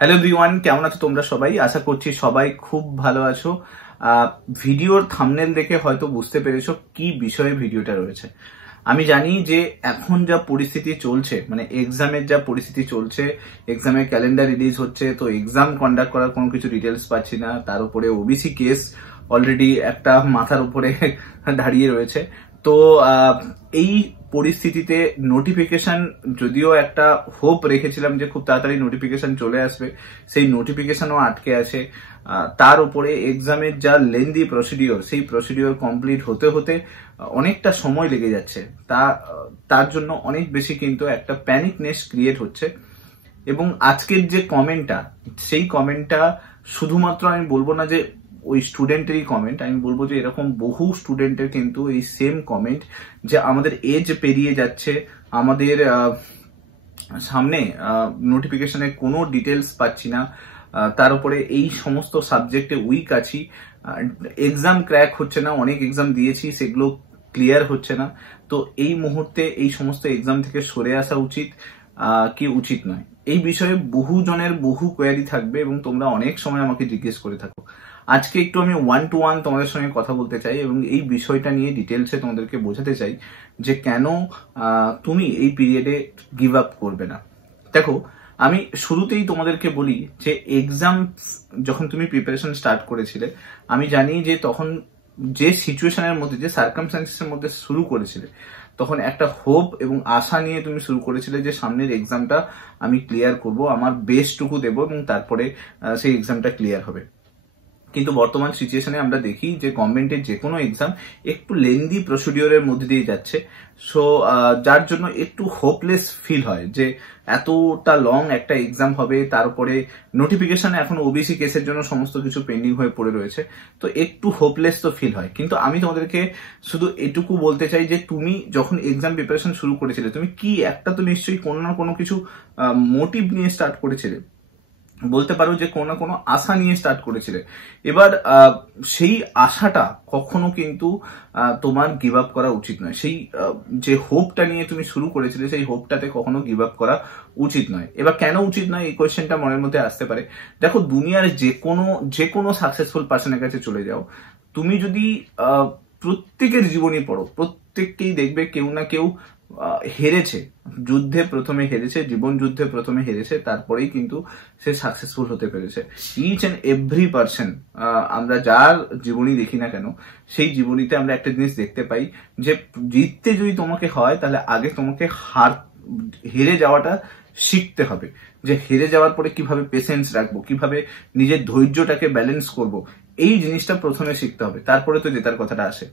Hello everyone, কেমন আছো তোমরা সবাই? আশা করছি সবাই খুব ভালো আছো। ভিডিওর থাম্বনেল দেখে হয়তো বুঝতে পেরেছো কি বিষয়ে ভিডিওটা রয়েছে। আমি জানি যে এখন যা পরিস্থিতি চলছে, মানে এক্সামের যা পরিস্থিতি চলছে, এক্সামের ক্যালেন্ডার রিলিজ হচ্ছে, তো এক্সাম কন্ডাক্ট করার কোনো কিছু ডিটেলস পাচ্ছি না। তার উপরে ওবিসি কেস অলরেডি একটা মাথার উপরে দাঁড়িয়ে রয়েছে। তো এই পরিস্থিতিতে নোটিফিকেশন, যদিও একটা হোপ রেখেছিলাম যে খুব তাড়াতাড়ি নোটিফিকেশন চলে আসবে, সেই নোটিফিকেশনও আটকে আছে। তার উপরে এক্সামের যা লেন্দি প্রসিডিওর, সেই প্রসিডিওর কমপ্লিট হতে হতে অনেকটা সময় লেগে যাচ্ছে। তার জন্য অনেক বেশি কিন্তু একটা প্যানিকনেস ক্রিয়েট হচ্ছে। এবং আজকের যে কমেন্টটা, সেই কমেন্টটা শুধুমাত্র আমি বলবো না যে ওই স্টুডেন্টেরই কমেন্ট, আমি বলবো যে এরকম বহু স্টুডেন্টের কিন্তু এই সেম কমেন্ট, যে আমাদের এজ পেরিয়ে যাচ্ছে, আমাদের সামনে নোটিফিকেশনে কোনো ডিটেলস পাচ্ছি না, তার উপরে এই সমস্ত সাবজেক্টে উইক আছি, এক্সাম ক্র্যাক হচ্ছে না, অনেক এক্সাম দিয়েছি সেগুলো ক্লিয়ার হচ্ছে না। তো এই মুহূর্তে এই সমস্ত এক্সাম থেকে সরে আসা উচিত কি উচিত নয়, এই বিষয়ে বহু জনের বহু কোয়ারি থাকবে এবং তোমরা অনেক সময় আমাকে জিজ্ঞেস করে থাকো। আজকে একটু আমি 1-to-1 তোমাদের সঙ্গে কথা বলতে চাই এবং এই বিষয়টা নিয়ে ডিটেলসে তোমাদেরকে বোঝাতে চাই যে কেন তুমি এই পিরিয়ডে গিভ আপ করবে না। দেখো, আমি শুরুতেই তোমাদেরকে বলি যে এক্সাম যখন তুমি প্রিপারেশন স্টার্ট করেছিলে, আমি জানি যে তখন যে সিচুয়েশনের মধ্যে, যে সার্কামস্ট্যান্সেসের মধ্যে শুরু করেছিলে, তখন একটা হোপ এবং আশা নিয়ে তুমি শুরু করেছিলে যে সামনের এক্সামটা আমি ক্লিয়ার করব, আমার বেস্টটুকু দেবো এবং তারপরে সেই এক্সামটা ক্লিয়ার হবে। কিন্তু বর্তমান সিচুয়েশনে আমরা দেখি যে গভর্নমেন্টের যে কোনো এক্সাম একটু লেন্দি প্রসিডিওরের মধ্যে দিয়ে যাচ্ছে। সো যার জন্য একটু হোপলেস ফিল হয় যে এতটা লং একটা এক্সাম হবে, তারপরে নোটিফিকেশন এখন ওবিসি কেসের জন্য সমস্ত কিছু পেন্ডিং হয়ে পড়ে রয়েছে, তো একটু হোপলেস তো ফিল হয়। কিন্তু আমি তোমাদেরকে শুধু এটুকু বলতে চাই যে তুমি যখন এক্সাম প্রিপারেশন শুরু করেছিলে, তুমি কি একটা তো নিশ্চয়ই কোনো না কোনো কিছু মোটিভ নিয়ে স্টার্ট করেছিলে, বলতে পারো যে কোনো না কোনো আশা নিয়ে স্টার্ট করেছিলে। এবার সেই আশাটা কখনো কিন্তু তোমার গিভ আপ করা উচিত নয়। সেই যে হোপটা নিয়ে তুমি শুরু করেছিলে, সেই হোপটাতে কখনো গিভ আপ করা উচিত নয়। এবার কেন উচিত নয়, এই কোয়েশ্চেনটা মনের মধ্যে আসতে পারে। দেখো, দুনিয়ার যে কোনো সাকসেসফুল পার্সনের কাছে চলে যাও, তুমি যদি প্রত্যেকের জীবনী পড়ো, প্রত্যেককেই দেখবে কেউ না কেউ হেরেছে, যুদ্ধে প্রথমে হেরেছে, জীবন যুদ্ধে প্রথমে হেরেছে, তারপরেই কিন্তু সে সাকসেসফুল হতে পেরেছে। ইচ এন্ড এভরি পার্সন, আমরা যার জীবনী দেখি না কেন, সেই জীবনীতে আমরা একটা জিনিস দেখতে পাই যে জিততে যদি তোমাকে হয়, তাহলে আগে তোমাকে হেরে যাওয়াটা শিখতে হবে। যে হেরে যাওয়ার পরে কিভাবে পেশেন্স রাখবো, কিভাবে নিজের ধৈর্যটাকে ব্যালেন্স করব, এই জিনিসটা প্রথমে শিখতে হবে, তারপরে তো জেতার কথাটা আসে।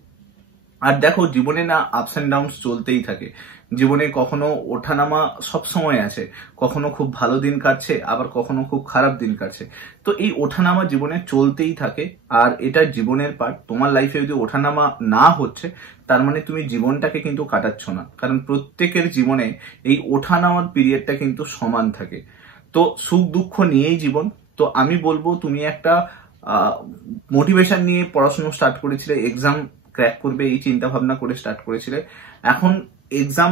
আর দেখো, জীবনে না আপস অ্যান্ড ডাউনস চলতেই থাকে, জীবনে কখনো ওঠানামা সব সময় আছে, কখনো খুব ভালো দিন কাটছে, আবার কখনো খুব খারাপ দিন কাটছে। তো এই ওঠানামা জীবনে চলতেই থাকে, আর এটা জীবনের পার্ট। তোমার লাইফে যদি ওঠানামা না হচ্ছে, তার মানে তুমি জীবনটাকে কিন্তু কাটাচ্ছ না, কারণ প্রত্যেকের জীবনে এই ওঠানামার পিরিয়ডটা কিন্তু সমান থাকে। তো সুখ দুঃখ নিয়েই জীবন। তো আমি বলবো, তুমি একটা মোটিভেশন নিয়ে পড়াশোনা স্টার্ট করেছিলে, এক্সাম ক্র্যাক করবে এই চিন্তা ভাবনা করে স্টার্ট করেছিলে, এখন এক্সাম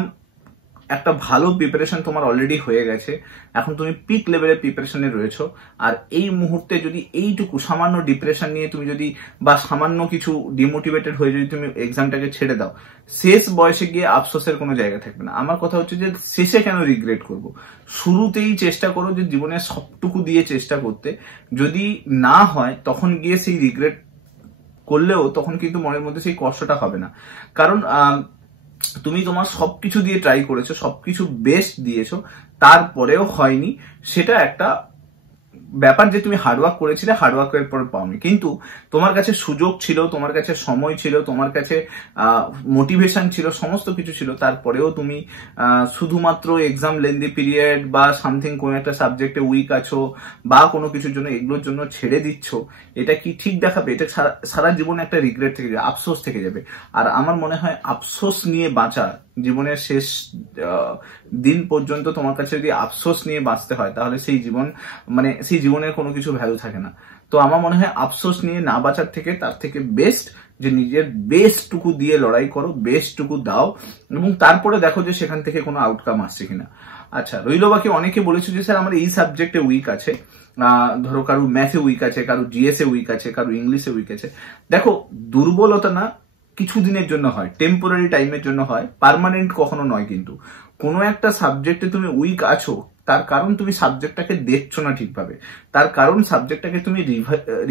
একটা ভালো প্রিপারেশন তোমার অলরেডি হয়ে গেছে, এখন তুমি পিক লেভেলের প্রিপারেশনে রয়েছো। আর এই মুহূর্তে যদি এইটুকু সামান্য ডিপ্রেশন নিয়ে তুমি যদি, বা সামান্য কিছু ডিমোটিভেটেড হয়ে যদি তুমি এক্সামটাকে ছেড়ে দাও, শেষ বয়সে গিয়ে আফসোসের কোনো জায়গা থাকবে না। আমার কথা হচ্ছে যে শেষে কেন রিগ্রেট করব, শুরুতেই চেষ্টা করো যে জীবনের সবটুকু দিয়ে চেষ্টা করতে, যদি না হয় তখন গিয়ে সেই রিগ্রেট করলেও তখন কিন্তু মনের মধ্যে সেই কষ্টটা হবে না। কারণ তুমি তোমার সবকিছু দিয়ে ট্রাই করেছো, সবকিছু বেস্ট দিয়েছো, তারপরেও হয়নি, সেটা একটা ব্যাপার যে তুমি হার্ডওয়ার্ক করেছিলে, হার্ডওয়ার্কের পর পাওনি। কিন্তু তোমার কাছে সুযোগ ছিল, তোমার কাছে সময় ছিল, তোমার কাছে মোটিভেশন ছিল, সমস্ত কিছু ছিল, তারপরেও তুমি শুধুমাত্র এক্সাম লেন্দি পিরিয়ড বা সামথিং কোনো একটা সাবজেক্টে উইক আছো বা কোনো কিছুর জন্য, এগুলোর জন্য ছেড়ে দিচ্ছ। এটা কি ঠিক দেখাবে? এটা সারা জীবনে একটা রিগ্রেট থেকে যাবে, আফসোস থেকে যাবে। আর আমার মনে হয় আফসোস নিয়ে বাঁচা, জীবনের শেষ দিন পর্যন্ত তোমার কাছে যদি আফসোস নিয়ে বাঁচতে হয়, তাহলে সেই জীবন, মানে সেই জীবনের কোনো কিছু ভ্যালু থাকে না। তো আমার মনে হয় আফসোস নিয়ে না বাঁচার থেকে, তার থেকে বেস্ট যে নিজের বেস্টটুকু দিয়ে লড়াই করো, বেস্টটুকু দাও এবং তারপরে দেখো যে সেখান থেকে কোনো আউটকাম আসছে কিনা। আচ্ছা, রইলো বাকি অনেকে বলেছে যে স্যার আমার এই সাবজেক্টে উইক আছে, ধরো কারো ম্যাথে উইক আছে, কারো জিএস এ উইক আছে, কারো ইংলিশে উইক আছে। দেখো, দুর্বলতা না কিছু দিনের জন্য হয়, টেম্পোরারি টাইমের জন্য হয়, পার্মানেন্ট কখনো নয়। কিন্তু কোনো একটা সাবজেক্টে তুমি উইক আছো, তার কারণ তুমি সাবজেক্টটাকে দেখছো না ঠিকভাবে, তার কারণ সাবজেক্টটাকে তুমি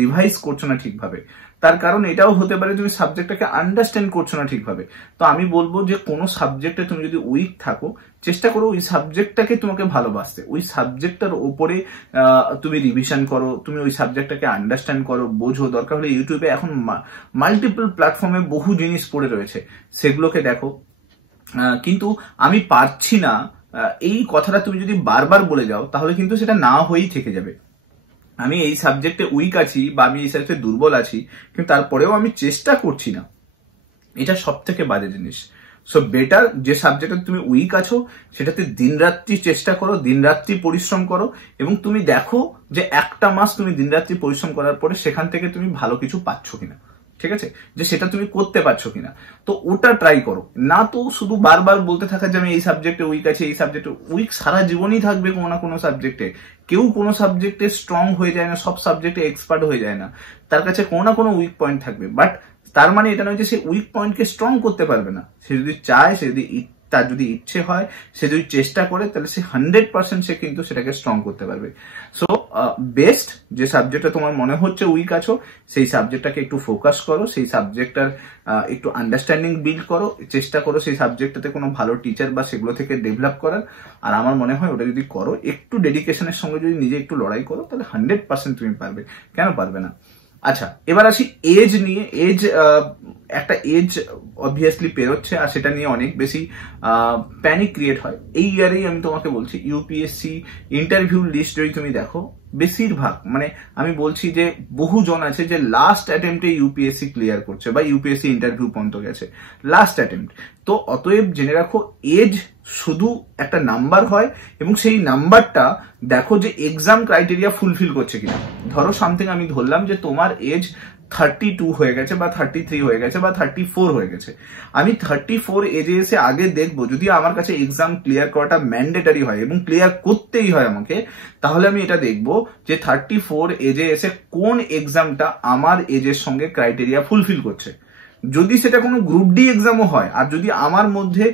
রিভাইজ করছো না ঠিকভাবে, তার কারণ এটাও হতে পারে তুমি সাবজেক্টটাকে আন্ডারস্ট্যান্ড করছো না ঠিকভাবে। তো আমি বলবো যে কোনো সাবজেক্টে তুমি যদি উইক থাকো, চেষ্টা করো ওই সাবজেক্টটাকে তোমাকে ভালোবাসতে, ওই সাবজেক্টটার ওপরে তুমি রিভিশন করো, তুমি ওই সাবজেক্টটাকে আন্ডারস্ট্যান্ড করো, বোঝো। দরকার হলে ইউটিউবে এখন মাল্টিপল প্ল্যাটফর্মে বহু জিনিস পড়ে রয়েছে, সেগুলোকে দেখো। কিন্তু আমি পারছি না এই কথাটা তুমি যদি বারবার বলে যাও, তাহলে কিন্তু সেটা না হয়েই থেকে যাবে। আমি এই সাবজেক্টে উইক আছি বা আমি এই সাবজেক্টে দুর্বল আছি, কিন্তু তারপরেও আমি চেষ্টা করছি না, এটা সব থেকে বাজে জিনিস। সো বেটার যে সাবজেক্টে তুমি উইক আছো সেটাতে দিনরাত্রি চেষ্টা করো, দিনরাত্রি পরিশ্রম করো, এবং তুমি দেখো যে একটা মাস তুমি দিনরাত্রি পরিশ্রম করার পরে সেখান থেকে তুমি ভালো কিছু পাচ্ছ কিনা, ঠিক আছে, যে সেটা তুমি করতে পারছো কিনা। তো ওটা ট্রাই করো, না তো শুধু বারবার বলতে থাকা যে আমি এই সাবজেক্টে উইক আছে, এই সাবজেক্টে উইক সারা জীবনই থাকবে কোনো না কোনো সাবজেক্টে। কেউ কোনো সাবজেক্টে স্ট্রং হয়ে যায় না, সব সাবজেক্টে এক্সপার্ট হয়ে যায় না, তার কাছে কোনো না কোনো উইক পয়েন্ট থাকবে। বাট তার মানে এটা নয় যে সে উইক পয়েন্টকে স্ট্রং করতে পারবে না। সে যদি চায়, সে যদি তার যদি ইচ্ছে হয়, সে যদি চেষ্টা করে, তাহলে সে 100% সে কিন্তু সেটাকে স্ট্রং করতে পারবে। সো বেস্ট যে সাবজেক্টটা তোমার মনে হচ্ছে উইক আছো, সেই সাবজেক্টটাকে একটু ফোকাস করো, সেই সাবজেক্টটার একটু আন্ডারস্ট্যান্ডিং বিল্ড করো, চেষ্টা করো সেই সাবজেক্টটাতে কোনো ভালো টিচার বা সেগুলো থেকে ডেভেলপ করার। আর আমার মনে হয় ওটা যদি করো, একটু ডেডিকেশনের সঙ্গে যদি নিজে একটু লড়াই করো, তাহলে 100% তুমি পারবে। কেন পারবে না? আচ্ছা, এবার আসি এজ নিয়ে। এজ একটা এজ অবভিয়াসলি পেরোচ্ছে, আর সেটা নিয়ে অনেক বেশি প্যানিক ক্রিয়েট হয়। এই ইয়ারেই আমি তোমাকে বলছি, ইউপিএসসি ইন্টারভিউ লিস্ট যদি তুমি দেখো, বেশিরভাগ, মানে আমি বলছি যে বহুজন আছে যে লাস্ট অ্যাটেম্পটে ইউপিএসসি ক্লিয়ার করছে বা ইউপিএসসি ইন্টারভিউ পর্যন্ত গেছে, লাস্ট অ্যাটেম্পট। তো অতএব জেনে রাখো, এজ শুধু একটা নাম্বার হয়, এবং সেই নাম্বারটা দেখো যে এক্সাম ক্রাইটেরিয়া ফুলফিল করছে কিনা। ধরো সামথিং আমি ধরলাম যে তোমার এজ 32 হয়ে গেছে বা 33 হয়ে গেছে বা 34 হয়ে গেছে। আমি 34 এজে এসে আগে দেখবো, যদি আমার কাছে এক্সাম ক্লিয়ার করাটা ম্যান্ডেটারি হয় এবং ক্লিয়ার করতেই হয় আমাকে, তাহলে আমি এটা দেখবো যে 34 এজে এসে কোন এক্সামটা আমার এজের সঙ্গে ক্রাইটেরিয়া ফুলফিল করছে। যদি সেটা কোনো গ্রুপ ডি এক্সামও হয়, আর যদি আমার মধ্যে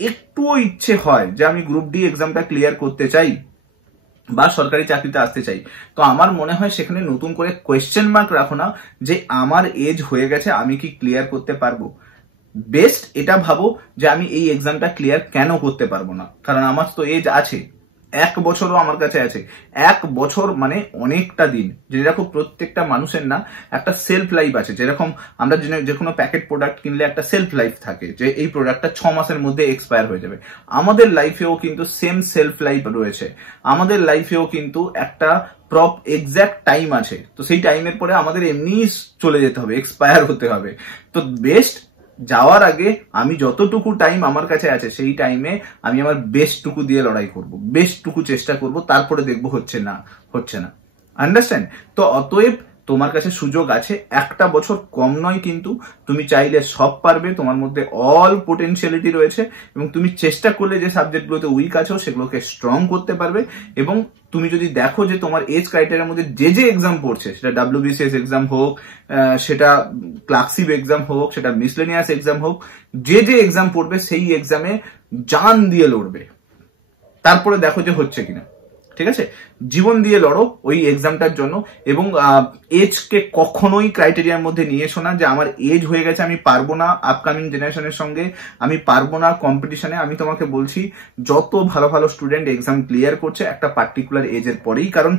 একটুও ইচ্ছে হয় যে আমি গ্রুপ ডি এক্সামটা ক্লিয়ার করতে চাই বা সরকারি চাকরিতে আসতে চাই, তো আমার মনে হয় সেখানে নতুন করে কোয়েশ্চেন মার্ক রাখো না যে আমার এজ হয়ে গেছে, আমি কি ক্লিয়ার করতে পারবো। বেস্ট এটা ভাবো যে আমি এই এক্সামটা ক্লিয়ার কেন করতে পারবো না, কারণ আমার তো এজ আছে, 1 বছরও আমার কাছে আছে। 1 বছর মানে অনেকটা দিন। যেরকম প্রত্যেকটা মানুষের না একটা সেলফ লাইফ আছে, যেরকম আমরা যে কোনো প্যাকেট প্রোডাক্ট কিনলে একটা সেলফ লাইফ থাকে, যে এই প্রোডাক্টটা 6 মাসের মধ্যে এক্সপায়ার হয়ে যাবে। আমাদের লাইফেও কিন্তু সেম সেলফ লাইফ রয়েছে, আমাদের লাইফেও কিন্তু একটা এক্সাক্ট টাইম আছে। তো সেই টাইমের পরে আমাদের এমনি চলে যেতে হবে, এক্সপায়ার হতে হবে। তো বেস্ট যাওয়ার আগে আমি যতটুকু টাইম আমার কাছে আছে, সেই টাইমে আমি আমার বেস্টটুকু দিয়ে লড়াই করব, বেস্টটুকু চেষ্টা করব, তারপরে দেখবো হচ্ছে না। আন্ডারস্ট্যান্ড? তো অতএব তোমার কাছে সুযোগ আছে, 1টা বছর কম নয়, কিন্তু তুমি চাইলে সব পারবে, তোমার মধ্যে অল পোটেনশিয়ালিটি রয়েছে, এবং তুমি চেষ্টা করলে যে সাবজেক্টগুলোতে উইক আছো সেগুলোকে স্ট্রং করতে পারবে। এবং তুমি যদি দেখো যে তোমার এজ ক্রাইটেরিয়ার মধ্যে যে এক্সাম পড়ছে, সেটা WBCS এক্সাম হোক, সেটা ক্লার্কশিপ এক্সাম হোক, সেটা মিসলেনিয়াস এক্সাম হোক, যে এক্সাম পড়বে সেই এক্সামে জান দিয়ে লড়বে, তারপরে দেখো যে হচ্ছে কিনা। ঠিক আছে, জীবন দিয়ে লড়ো ওই এক্সামটার জন্য। এবং এজকে কখনোই ক্রাইটেরিয়ার মধ্যে নিয়ে এসো না যে আমার এজ হয়ে গেছে, আমি পারবো না আপকামিং জেনারেশনের সঙ্গে, আমি পারবো না কম্পিটিশনে। আমি তোমাকে বলছি, যত ভালো ভালো স্টুডেন্ট এক্সাম ক্লিয়ার করছে একটা পার্টিকুলার এজের পরেই, কারণ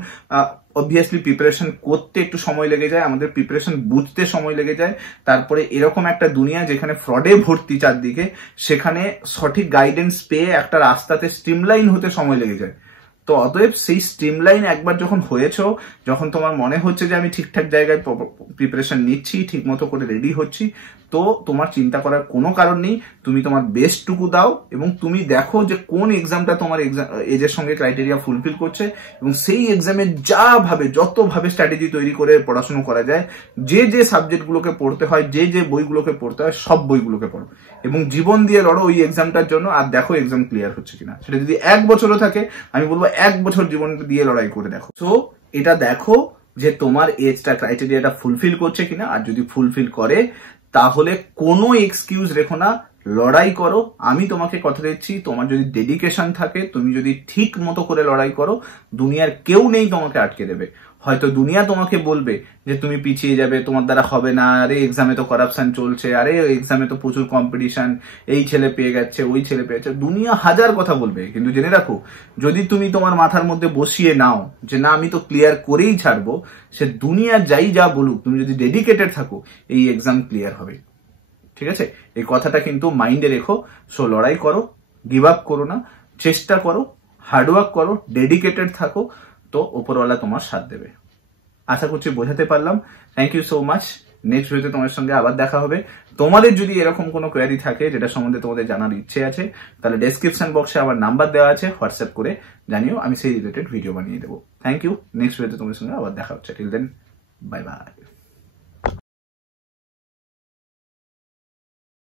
অবভিয়াসলি প্রিপারেশন করতে একটু সময় লেগে যায়, আমাদের প্রিপারেশন বুঝতে সময় লেগে যায়। তারপরে এরকম একটা দুনিয়া যেখানে ফ্রডে ভর্তি চারদিকে, সেখানে সঠিক গাইডেন্স পেয়ে একটা রাস্তাতে স্ট্রিমলাইন হতে সময় লেগে যায়। তো তো অতএব সেই স্ট্রিমলাইন একবার যখন হয়েছো, যখন তোমার মনে হচ্ছে যে আমি ঠিকঠাক জায়গায় প্রিপারেশন নিচ্ছি, ঠিক মতো করে রেডি হচ্ছি, তো তোমার চিন্তা করার কোনো কারণ নেই। তুমি তোমার বেস্টটুকু দাও এবং তুমি দেখো যে কোন এক্সামটা তোমার এজের সঙ্গে ক্রাইটেরিয়া ফুলফিল করছে, এবং সেই এক্সামে যতভাবে স্ট্র্যাটেজি তৈরি করে পড়াশোনা করা যায়, যে সাবজেক্টগুলোকে পড়তে হয়, যে বইগুলোকে পড়তে হয়, সব বইগুলোকে পড়ো এবং জীবন দিয়ে লড়ো ওই এক্সামটার জন্য। আর দেখো এক্সাম ক্লিয়ার হচ্ছে কিনা। সেটা যদি 1 বছরও থাকে, আমি বলবো 1 বছর জীবন দিয়ে লড়াই করে দেখো। তো এটা দেখো যে তোমার এজটা ক্রাইটেরিয়াটা ফুলফিল করছে কিনা। আর যদি ফুলফিল করে, তাহলে কোনো এক্সকিউজ রেখো না, লড়াই করো। আমি তোমাকে কথা দিচ্ছি, তোমার যদি ডেডিকেশন থাকে, তুমি যদি ঠিক মতো করে লড়াই করো, দুনিয়ার কেউ নেই তোমাকে আটকে দেবে। হয়তো দুনিয়া তোমাকে বলবে যে তুমি পিছিয়ে যাবে, তোমার দ্বারা হবে না, আরে এক্সামে তো করাপশন চলছে, আরে এক্সামে তো প্রচুর কম্পিটিশন, এই ছেলে পেয়ে যাচ্ছে, ওই ছেলে পেয়ে যাচ্ছে, দুনিয়া হাজার কথা বলবে। কিন্তু জেনে রাখো, যদি তুমি তোমার মাথার মধ্যে বসিয়ে নাও যে না আমি তো ক্লিয়ার করেই ছাড়বো, সে দুনিয়া যা বলুক, তুমি যদি ডেডিকেটেড থাকো, এই এক্সাম ক্লিয়ার হবে। ঠিক আছে, এই কথাটা কিন্তু মাইন্ডে রেখো। সো লড়াই করো, গিভ আপ করো না, চেষ্টা করো, হার্ডওয়ার্ক করো, ডেডিকেটেড থাকো, তো উপরওয়ালা তোমার সাথ দেবে। আশা করছি বোঝাতে পারলাম। Thank you so much. Next ভিডিওতে তোমার সঙ্গে আবার দেখা হবে। তোমাদের যদি এরকম কোনো কোয়ারি থাকে যেটা সম্বন্ধে তোমাদের জানার ইচ্ছে আছে, তাহলে ডেসক্রিপশন বক্সে আমার নাম্বার দেওয়া আছে, হোয়াটসঅ্যাপ করে জানিও, আমি সেই রিলেটেড ভিডিও বানিয়ে দেবো। Thank you. নেক্সট ভিডিওতে তোমার সঙ্গে আবার দেখা হচ্ছে। Till then, bye by.